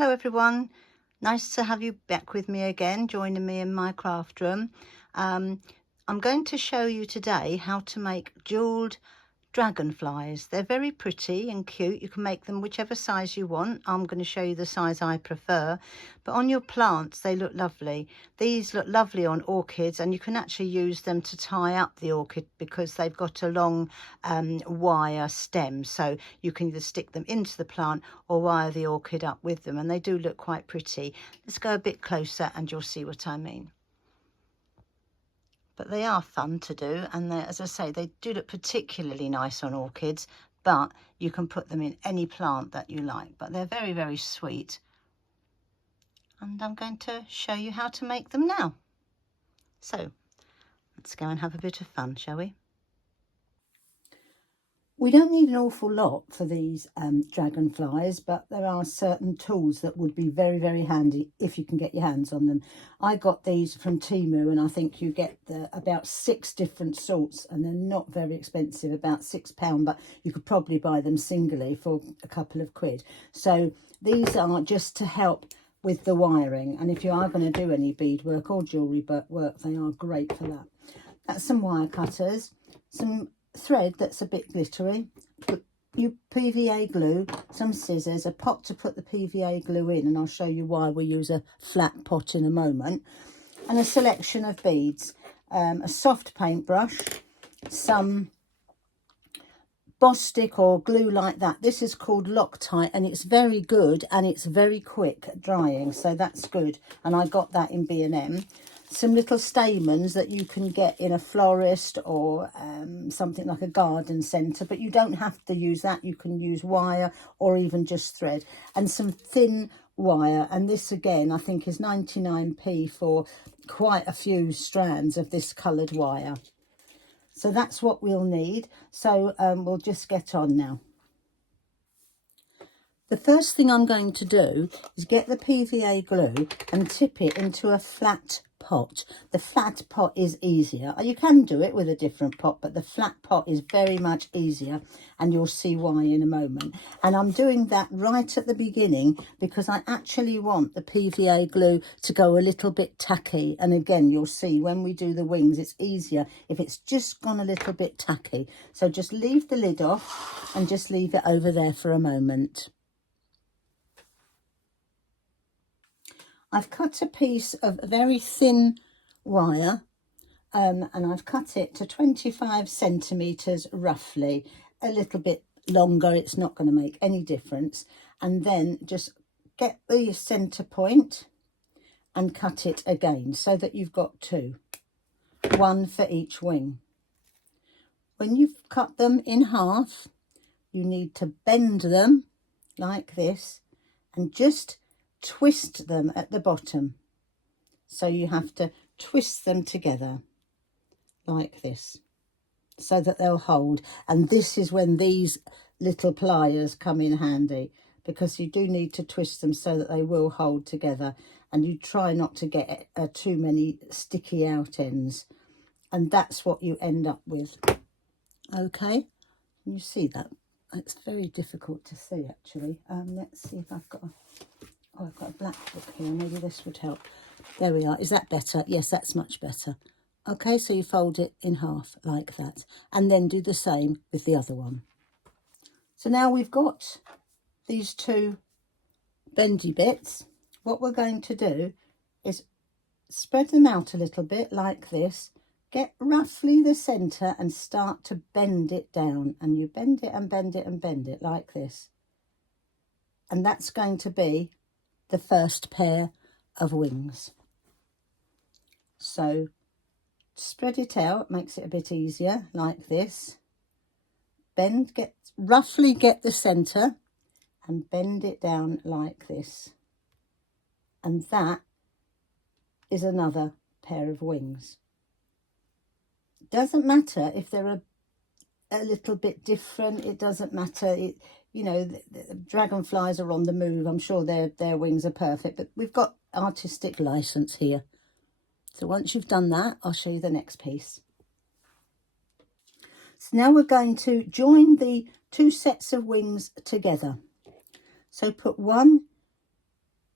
Hello everyone, nice to have you back with me again, joining me in my craft room. I'm going to show you today how to make jewelled dragonflies. They're very pretty and cute. You can make them whichever size you want. I'm going to show you the size I prefer, but on your plants they look lovely. These look lovely on orchids, and you can actually use them to tie up the orchid because they've got a long wire stem, so you can either stick them into the plant or wire the orchid up with them, and they do look quite pretty. Let's go a bit closer and you'll see what I mean. But they are fun to do, and as I say, they do look particularly nice on orchids, but you can put them in any plant that you like. But they're very, very sweet. And I'm going to show you how to make them now. So let's go and have a bit of fun, shall we? We don't need an awful lot for these dragonflies, but there are certain tools that would be very, very handy if you can get your hands on them. I got these from Temu, and I think you get about 6 different sorts, and they're not very expensive, about £6, but you could probably buy them singly for a couple of quid. So these are just to help with the wiring, and if you are going to do any beadwork or jewellery work, they are great for that. That's some wire cutters, some thread that's a bit glittery, PVA glue, some scissors, a pot to put the PVA glue in, and I'll show you why we use a flat pot in a moment, and a selection of beads, a soft paintbrush, some Bostik or glue like that. This is called Loctite, and it's very good and it's very quick at drying, so that's good, and I got that in B&M. Some little stamens that you can get in a florist or something like a garden centre, but you don't have to use that. You can use wire or even just thread, and some thin wire, and this again I think is 99p for quite a few strands of this coloured wire. So that's what we'll need. So we'll just get on now. The first thing I'm going to do is get the PVA glue and tip it into a flat pot. The flat pot is easier. You can do it with a different pot, but the flat pot is very much easier, and you'll see why in a moment. And I'm doing that right at the beginning because I actually want the PVA glue to go a little bit tacky. And again, you'll see when we do the wings, it's easier if it's just gone a little bit tacky. So just leave the lid off and just leave it over there for a moment. I've cut a piece of very thin wire and I've cut it to 25 centimetres roughly, a little bit longer, it's not going to make any difference. And then just get the centre point and cut it again so that you've got 2, 1 for each wing. When you've cut them in half, you need to bend them like this and just twist them at the bottom. So you have to twist them together like this so that they'll hold, and this is when these little pliers come in handy, because you do need to twist them so that they will hold together, and you try not to get too many sticky out ends, and that's what you end up with. Okay, can you see that? It's very difficult to see actually. Let's see if I've got I've got a black book here, maybe this would help. There we are. Is that better? Yes, that's much better. Okay, so you fold it in half like that, and then do the same with the other one. So now we've got these 2 bendy bits. What we're going to do is spread them out a little bit like this, get roughly the centre and start to bend it down, and you bend it and bend it and bend it like this, and that's going to be the first pair of wings. So spread it out, makes it a bit easier like this. Bend, roughly get the centre and bend it down like this. And that is another pair of wings. Doesn't matter if they're a little bit different, it doesn't matter. You know, the dragonflies are on the move. I'm sure their wings are perfect, but we've got artistic license here. So once you've done that, I'll show you the next piece. So now we're going to join the 2 sets of wings together. So put one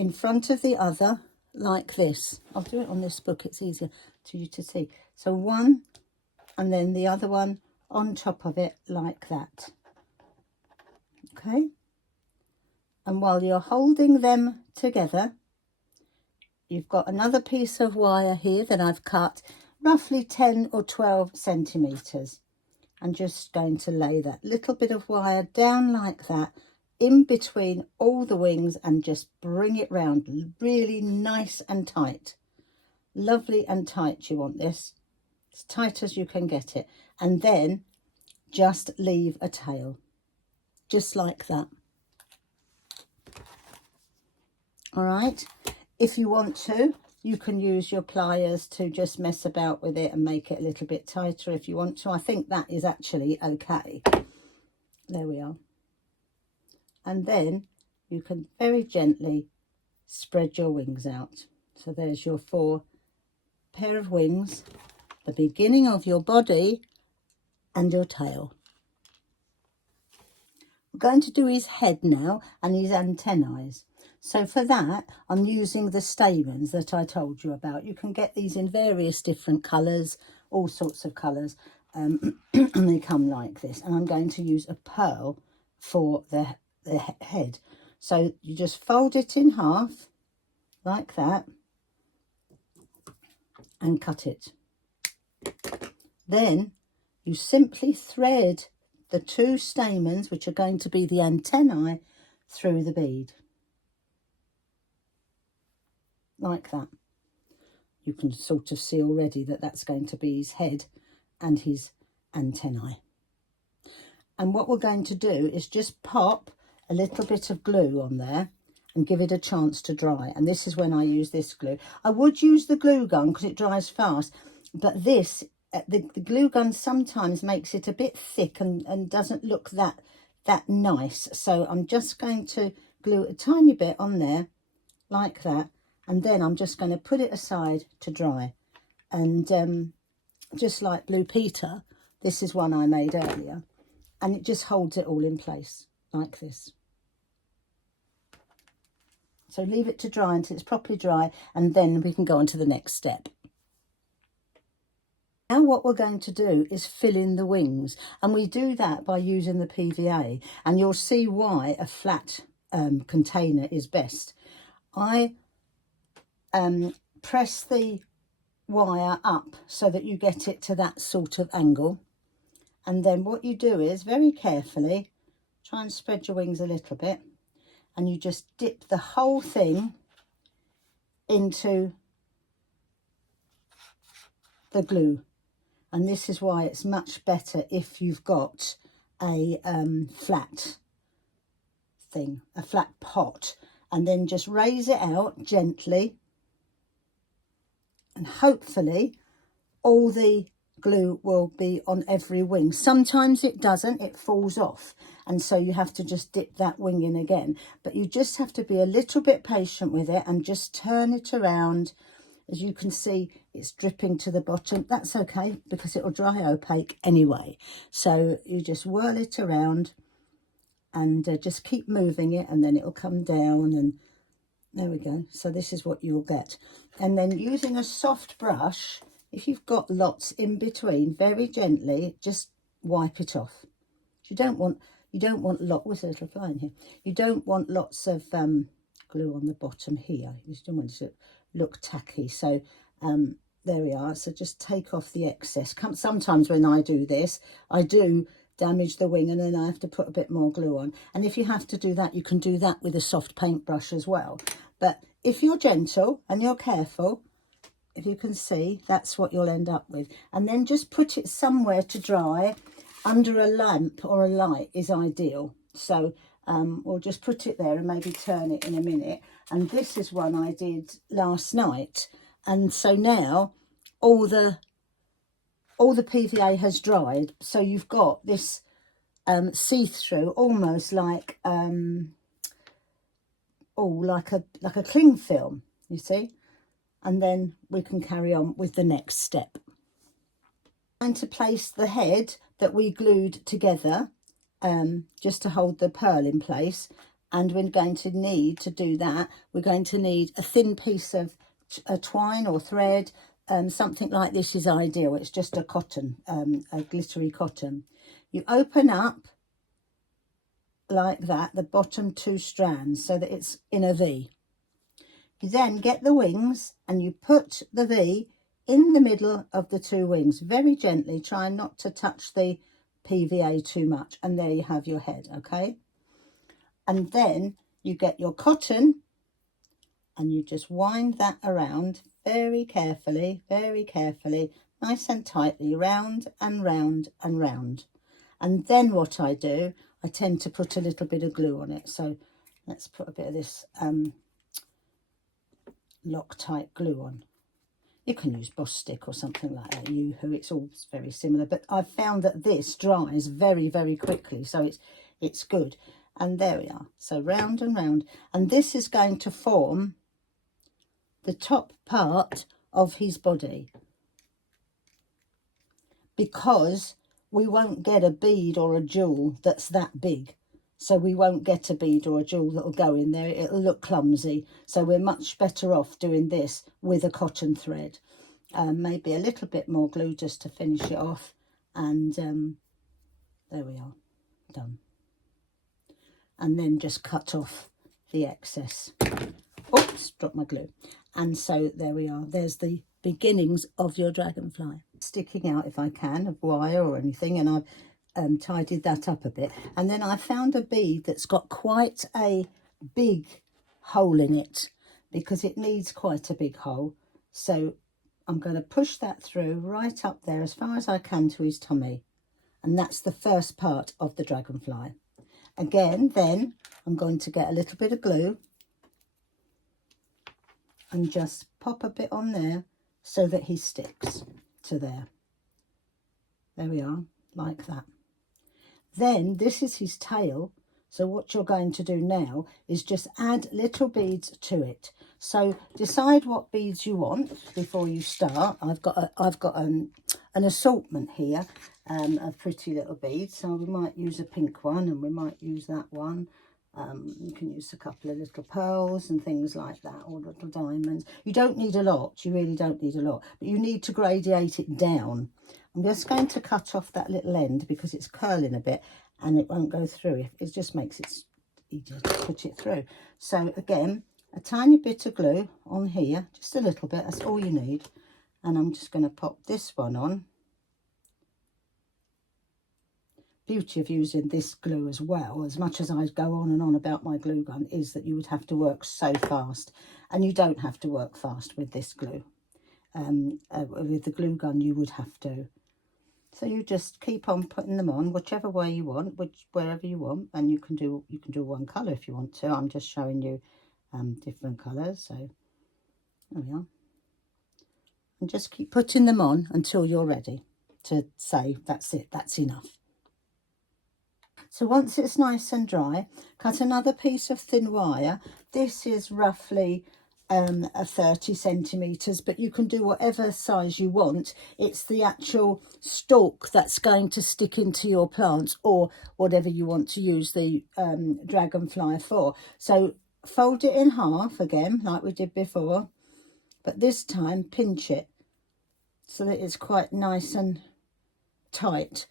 in front of the other like this. I'll do it on this book, it's easier for you to see. So one, and then the other one on top of it like that. Okay, and while you're holding them together, you've got another piece of wire here that I've cut roughly 10 or 12 centimetres. I'm just going to lay that little bit of wire down like that in between all the wings and just bring it round really nice and tight. Lovely and tight you want this, as tight as you can get it. And then just leave a tail, just like that. All right, if you want to, you can use your pliers to just mess about with it and make it a little bit tighter if you want to. I think that is actually okay. There we are. And then you can very gently spread your wings out. So there's your 4 pair of wings, the beginning of your body and your tail. We're going to do his head now and his antennae. So for that, I'm using the stamens that I told you about. You can get these in various different colours, all sorts of colours, and they come like this. And I'm going to use a pearl for the head. So you just fold it in half, like that, and cut it. Then you simply thread the 2 stamens, which are going to be the antennae, through the bead. Like that. You can sort of see already that that's going to be his head and his antennae. And what we're going to do is just pop a little bit of glue on there and give it a chance to dry. And this is when I use this glue. I would use the glue gun because it dries fast, but this, the glue gun sometimes makes it a bit thick and doesn't look that nice. So I'm just going to glue a tiny bit on there like that. And then I'm just going to put it aside to dry. And just like Blue Peter, this is one I made earlier. And it just holds it all in place, like this. So leave it to dry until it's properly dry, and then we can go on to the next step. Now what we're going to do is fill in the wings. And we do that by using the PVA. And you'll see why a flat container is best. I press the wire up so that you get it to that sort of angle, and then what you do is very carefully try and spread your wings a little bit, and you just dip the whole thing into the glue. And this is why it's much better if you've got a flat thing, a flat pot, and then just raise it out gently. And hopefully all the glue will be on every wing. Sometimes it doesn't, it falls off. And so you have to just dip that wing in again. But you just have to be a little bit patient with it and just turn it around. As you can see, it's dripping to the bottom. That's okay because it will dry opaque anyway. So you just whirl it around and just keep moving it, and then it will come down, and there we go. So this is what you'll get. And then using a soft brush, if you've got lots in between, very gently just wipe it off. You don't want what's a little fly in here. You don't want lots of glue on the bottom here. You just don't want it to look tacky. So there we are. So just take off the excess. Sometimes when I do this, I do damage the wing, and then I have to put a bit more glue on. And if you have to do that, you can do that with a soft paintbrush as well. But if you're gentle and you're careful, if you can see, that's what you'll end up with. And then just put it somewhere to dry. Under a lamp or a light is ideal. So we'll just put it there and maybe turn it in a minute. And this is one I did last night. And so now all the PVA has dried. So you've got this see-through, almost like like a cling film, you see. And then we can carry on with the next step. I'm going to place the head that we glued together just to hold the pearl in place. And we're going to need, to do that, we're going to need a thin piece of twine or thread. Something like this is ideal. It's just a cotton, a glittery cotton. You open up like that, the bottom 2 strands, so that it's in a V. You then get the wings and you put the V in the middle of the 2 wings, very gently, trying not to touch the PVA too much. And there you have your head, okay? And then you get your cotton and you just wind that around very carefully, nice and tightly, round and round and round. And then what I do, I tend to put a little bit of glue on it. So let's put a bit of this Loctite glue on. You can use Boss Stick or something like that, Yoo-hoo, it's all very similar. But I've found that this dries very, very quickly, so it's good. And there we are, so round and round. And this is going to form the top part of his body, because we won't get a bead or a jewel that's that big. So we won't get a bead or a jewel that'll go in there. It'll look clumsy. So we're much better off doing this with a cotton thread. Maybe a little bit more glue just to finish it off. And there we are, done. And then just cut off the excess. Oops, dropped my glue. And so there we are. There's the beginnings of your dragonfly. Sticking out, if I can, of wire or anything, and I've tidied that up a bit. And then I found a bead that's got quite a big hole in it, because it needs quite a big hole. So I'm going to push that through right up there as far as I can to his tummy. And that's the first part of the dragonfly. Again, then I'm going to get a little bit of glue and just pop a bit on there so that he sticks to there. There we are, like that. Then this is his tail. So what you're going to do now is just add little beads to it. So decide what beads you want before you start. I've got an assortment here of pretty little beads. So we might use a pink one, and we might use that one. You can use a couple of little pearls and things like that, or little diamonds. You don't need a lot. You really don't need a lot, but you need to gradiate it down. I'm just going to cut off that little end because it's curling a bit and it won't go through. It just makes it easier to put it through. So again, a tiny bit of glue on here, just a little bit, that's all you need. And I'm just going to pop this one on. Beauty of using this glue as well, as much as I go on and on about my glue gun, is that you would have to work so fast, and you don't have to work fast with this glue. With the glue gun you would have to. So you just keep on putting them on whichever way you want, wherever you want, and you can do one colour if you want to. I'm just showing you different colours. So there we are. And just keep putting them on until you're ready to say that's it, that's enough. So once it's nice and dry, cut another piece of thin wire. This is roughly 30 centimetres, but you can do whatever size you want. It's the actual stalk that's going to stick into your plants, or whatever you want to use the dragonfly for. So fold it in half again, like we did before, but this time pinch it so that it's quite nice and tight.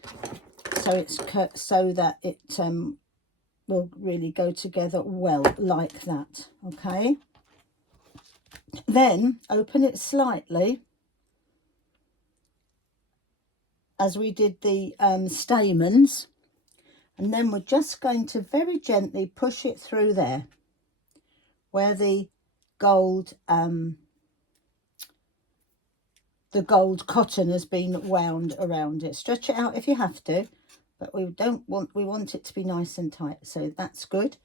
So it's cut so that it will really go together well, like that. Okay. Then open it slightly, as we did the stamens, and then we're just going to very gently push it through there, where the gold cotton has been wound around it. Stretch it out if you have to, but we want it to be nice and tight, so that's good.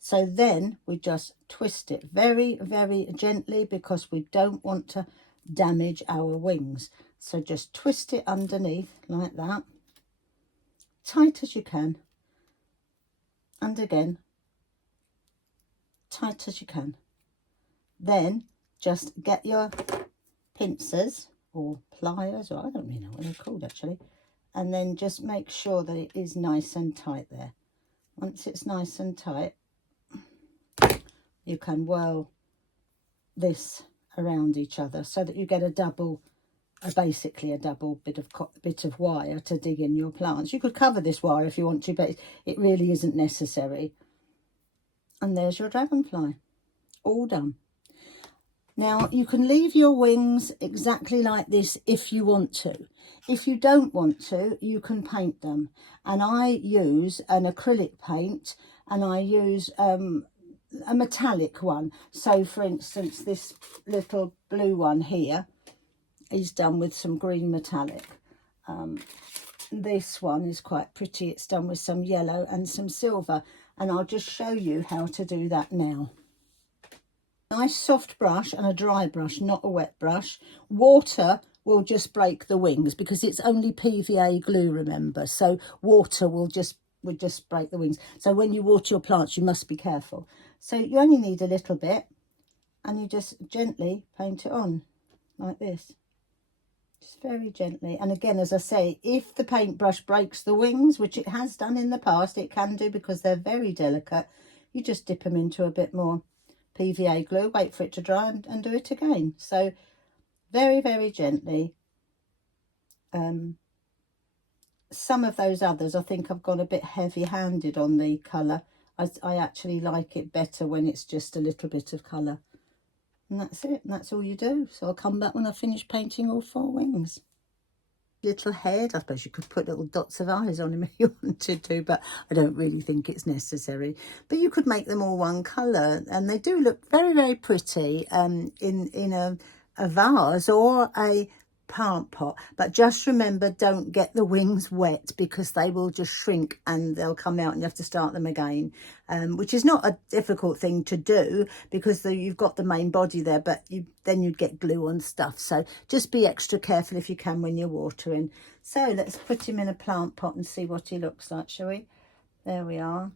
So then we just twist it very, very gently, because we don't want to damage our wings. So just twist it underneath like that, tight as you can, and again tight as you can. Then just get your pincers or pliers, or I don't really know what they're called actually, and then just make sure that it is nice and tight there. Once it's nice and tight, you can whirl this around each other so that you get a double, basically a double bit of wire to dig in your plants. You could cover this wire if you want to, but it really isn't necessary. And there's your dragonfly, all done. Now, you can leave your wings exactly like this if you want to. If you don't want to, you can paint them. And I use an acrylic paint, and I use a metallic one. So, for instance, this little blue one here is done with some green metallic. This one is quite pretty. It's done with some yellow and some silver. And I'll just show you how to do that now. Nice soft brush and a dry brush, not a wet brush. Water will just break the wings because it's only PVA glue, remember. So water will just break the wings. So when you water your plants, you must be careful. So you only need a little bit, and you just gently paint it on like this. Just very gently. And again, as I say, if the paintbrush breaks the wings, which it has done in the past, it can do because they're very delicate, you just dip them into a bit more PVA glue, wait for it to dry, and do it again. So very, very gently. Some of those others, I think I've gone a bit heavy-handed on the colour. I actually like it better when it's just a little bit of colour. And that's it, and that's all you do. So I'll come back when I finish painting all 4 wings. Little head, I suppose you could put little dots of eyes on him if you wanted to, but I don't really think it's necessary. But you could make them all one colour, and they do look very, very pretty in a vase or a plant pot. But just remember, don't get the wings wet because they will just shrink and they'll come out and you have to start them again, which is not a difficult thing to do because you've got the main body there, but then you'd get glue on stuff. So just be extra careful if you can when you're watering. So let's put him in a plant pot and see what he looks like, shall we? There we are.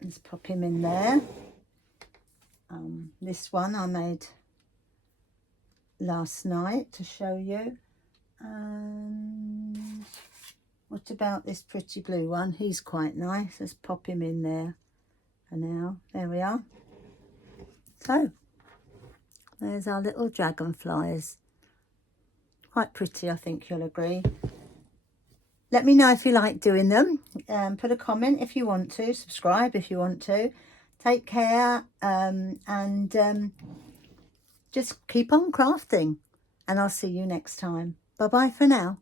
Let's pop him in there. This one I made last night to show you. And what about this pretty blue one? He's quite nice. Let's pop him in there for now. There we are. So there's our little dragonflies. Quite pretty, I think you'll agree. Let me know if you like doing them. Put a comment if you want to. Subscribe if you want to. Take care, and just keep on crafting, and I'll see you next time. Bye bye for now.